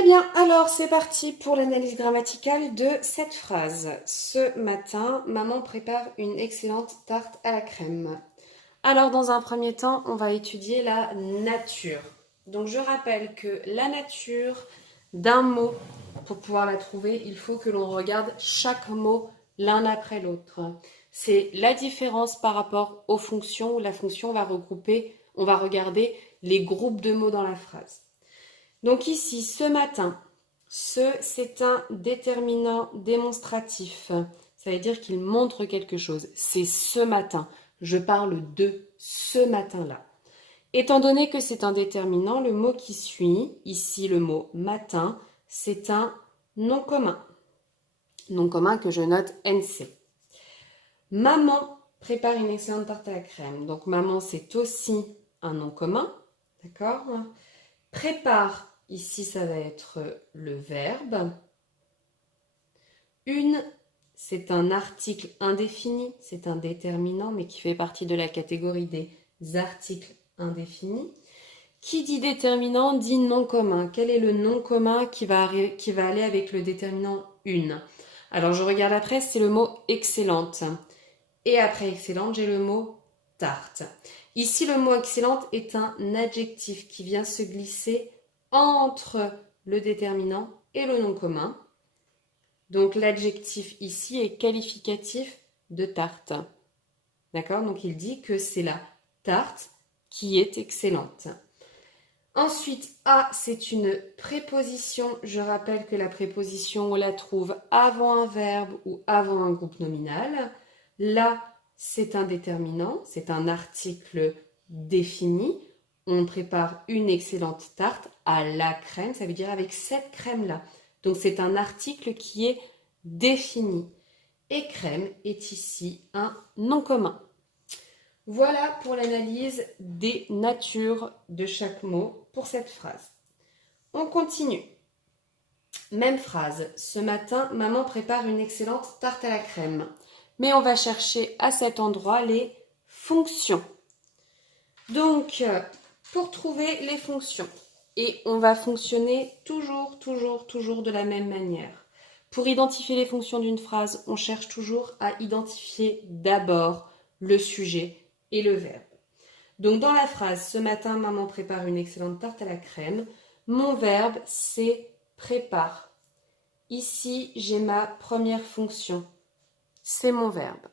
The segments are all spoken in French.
Très bien, alors c'est parti pour l'analyse grammaticale de cette phrase. Ce matin, maman prépare une excellente tarte à la crème. Alors dans un premier temps, on va étudier la nature. Donc je rappelle que la nature d'un mot, pour pouvoir la trouver, il faut que l'on regarde chaque mot l'un après l'autre. C'est la différence par rapport aux fonctions, où la fonction va regrouper, on va regarder les groupes de mots dans la phrase. Donc ici, ce matin, c'est un déterminant démonstratif. Ça veut dire qu'il montre quelque chose. C'est ce matin. Je parle de ce matin-là. Étant donné que c'est un déterminant, le mot qui suit, ici le mot matin, c'est un nom commun. Nom commun que je note NC. Maman prépare une excellente tarte à la crème. Donc maman, c'est aussi un nom commun. D'accord ? Prépare. Ici, ça va être le verbe. Une, c'est un article indéfini, c'est un déterminant, mais qui fait partie de la catégorie des articles indéfinis. Qui dit déterminant dit nom commun. Quel est le nom commun qui va aller avec le déterminant une? Alors, je regarde après, c'est le mot excellente. Et après excellente, j'ai le mot tarte. Ici, le mot excellente est un adjectif qui vient se glisser entre le déterminant et le nom commun. Donc l'adjectif ici est qualificatif de tarte. D'accord? Donc il dit que c'est la tarte qui est excellente. Ensuite, à, c'est une préposition. Je rappelle que la préposition, on la trouve avant un verbe ou avant un groupe nominal. Là, c'est un déterminant, c'est un article défini. On prépare une excellente tarte à la crème, ça veut dire avec cette crème-là. Donc c'est un article qui est défini. Et crème est ici un nom commun. Voilà pour l'analyse des natures de chaque mot pour cette phrase. On continue. Même phrase. Ce matin, maman prépare une excellente tarte à la crème. Mais on va chercher à cet endroit les fonctions. Donc, pour trouver les fonctions, et on va fonctionner toujours de la même manière. Pour identifier les fonctions d'une phrase, on cherche toujours à identifier d'abord le sujet et le verbe. Donc dans la phrase, ce matin, maman prépare une excellente tarte à la crème. Mon verbe, c'est prépare. Ici, j'ai ma première fonction. C'est mon verbe.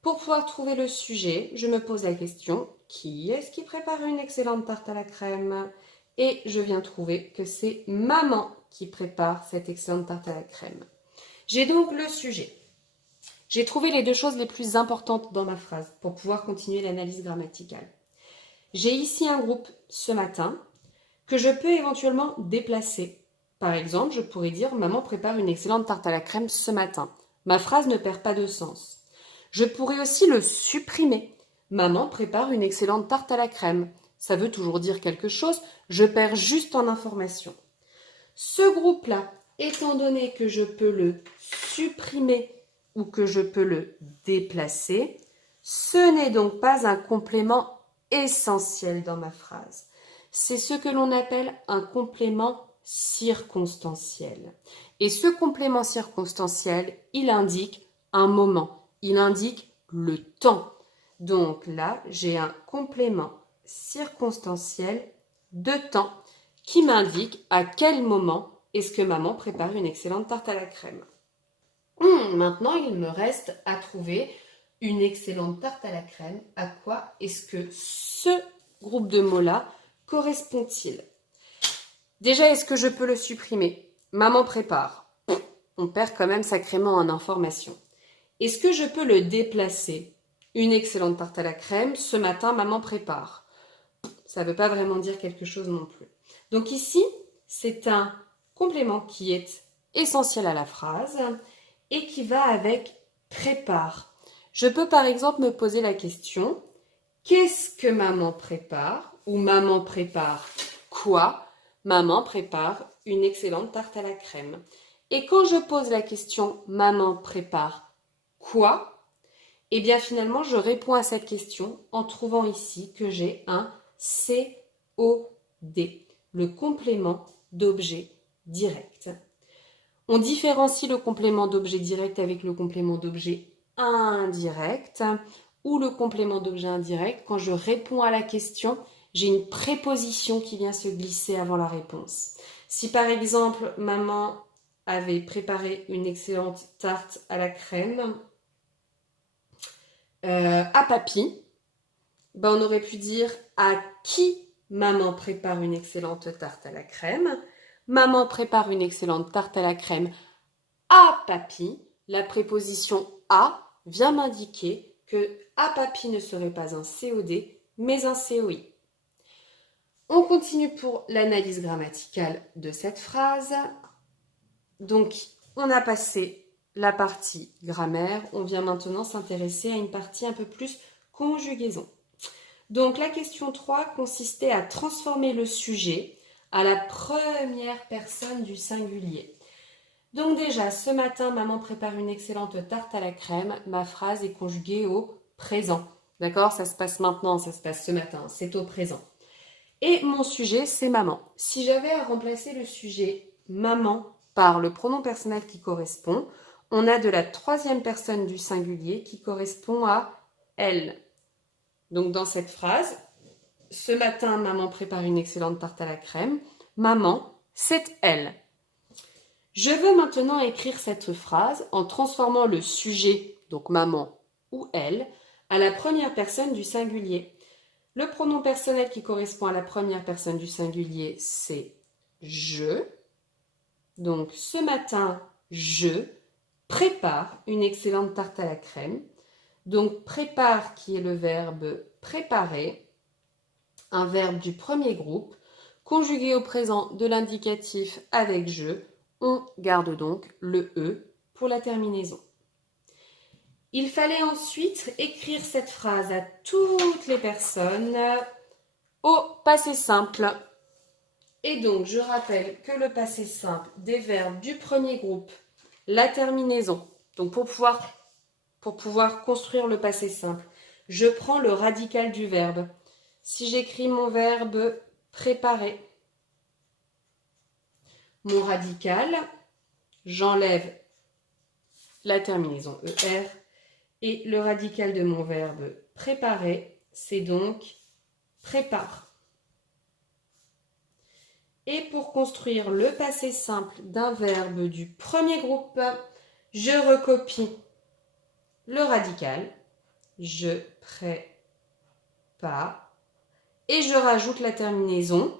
Pour pouvoir trouver le sujet, je me pose la question, qui est-ce qui prépare une excellente tarte à la crème? Et je viens trouver que c'est maman qui prépare cette excellente tarte à la crème. J'ai donc le sujet. J'ai trouvé les deux choses les plus importantes dans ma phrase pour pouvoir continuer l'analyse grammaticale. J'ai ici un groupe ce matin que je peux éventuellement déplacer. Par exemple, je pourrais dire « Maman prépare une excellente tarte à la crème ce matin ». Ma phrase ne perd pas de sens. Je pourrais aussi le supprimer. « Maman prépare une excellente tarte à la crème ». Ça veut toujours dire quelque chose, je perds juste en information. Ce groupe-là, étant donné que je peux le supprimer ou que je peux le déplacer, ce n'est donc pas un complément essentiel dans ma phrase. C'est ce que l'on appelle un complément circonstanciel. Et ce complément circonstanciel, il indique un moment, il indique le temps. Donc là, j'ai un complément circonstanciel de temps qui m'indique à quel moment est-ce que maman prépare une excellente tarte à la crème. Maintenant, il me reste à trouver une excellente tarte à la crème. À quoi est-ce que ce groupe de mots-là correspond-il? Déjà, est-ce que je peux le supprimer? Maman prépare. On perd quand même sacrément en information. Est-ce que je peux le déplacer? Une excellente tarte à la crème. Ce matin, maman prépare. Ça ne veut pas vraiment dire quelque chose non plus. Donc ici, c'est un complément qui est essentiel à la phrase et qui va avec prépare. Je peux par exemple me poser la question, qu'est-ce que maman prépare? Ou maman prépare quoi? Maman prépare une excellente tarte à la crème. Et quand je pose la question, maman prépare quoi? Eh bien finalement, je réponds à cette question en trouvant ici que j'ai un COD, le complément d'objet direct. On différencie le complément d'objet direct avec le complément d'objet indirect ou le complément d'objet indirect. Quand je réponds à la question, j'ai une préposition qui vient se glisser avant la réponse. Si par exemple, maman avait préparé une excellente tarte à la crème à papy, on aurait pu dire à qui maman prépare une excellente tarte à la crème. Maman prépare une excellente tarte à la crème à papy. La préposition à vient m'indiquer que à papy ne serait pas un COD, mais un COI. On continue pour l'analyse grammaticale de cette phrase. Donc, on a passé la partie grammaire. On vient maintenant s'intéresser à une partie un peu plus conjugaison. Donc, la question 3 consistait à transformer le sujet à la première personne du singulier. Donc déjà, ce matin, maman prépare une excellente tarte à la crème. Ma phrase est conjuguée au présent. D'accord? Ça se passe maintenant, ça se passe ce matin. C'est au présent. Et mon sujet, c'est maman. Si j'avais à remplacer le sujet maman par le pronom personnel qui correspond, on a de la troisième personne du singulier qui correspond à elle. Donc dans cette phrase, ce matin, maman prépare une excellente tarte à la crème. Maman, c'est elle. Je veux maintenant écrire cette phrase en transformant le sujet, donc maman ou elle, à la première personne du singulier. Le pronom personnel qui correspond à la première personne du singulier, c'est je. Donc ce matin, je prépare une excellente tarte à la crème. Donc prépare qui est le verbe préparer, un verbe du premier groupe, conjugué au présent de l'indicatif avec je. On garde donc le E pour la terminaison. Il fallait ensuite écrire cette phrase à toutes les personnes au passé simple. Et donc, je rappelle que le passé simple des verbes du premier groupe, la terminaison. Donc, pour pouvoir construire le passé simple, je prends le radical du verbe. Si j'écris mon verbe préparer, mon radical, j'enlève la terminaison ER et le radical de mon verbe préparer, c'est donc prépare. Et pour construire le passé simple d'un verbe du premier groupe, je recopie le radical, je prépare, et je rajoute la terminaison.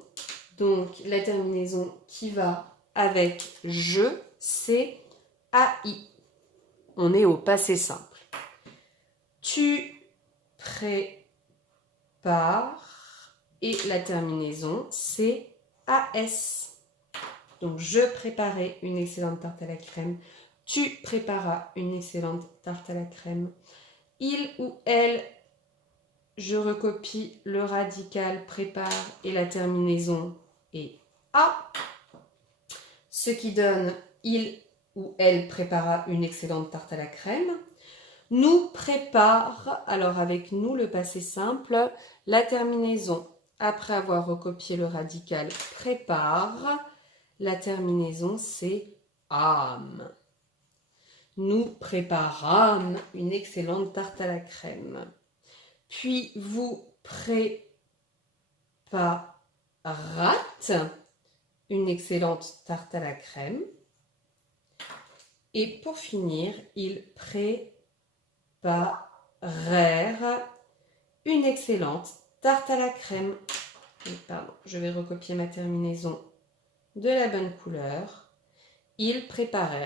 Donc la terminaison qui va avec je, c'est AI. On est au passé simple. Tu prépares et la terminaison c'est AS. Donc je préparais une excellente tarte à la crème. Tu préparas une excellente tarte à la crème. Il ou elle, je recopie le radical prépare et la terminaison est A. Ce qui donne il ou elle prépara une excellente tarte à la crème. Nous prépare, alors avec nous le passé simple, la terminaison après avoir recopié le radical prépare, la terminaison c'est âme. Nous préparâmes une excellente tarte à la crème. Puis vous préparâtes une excellente tarte à la crème. Et pour finir, ils préparèrent une excellente tarte à la crème. Pardon, je vais recopier ma terminaison de la bonne couleur. Ils préparèrent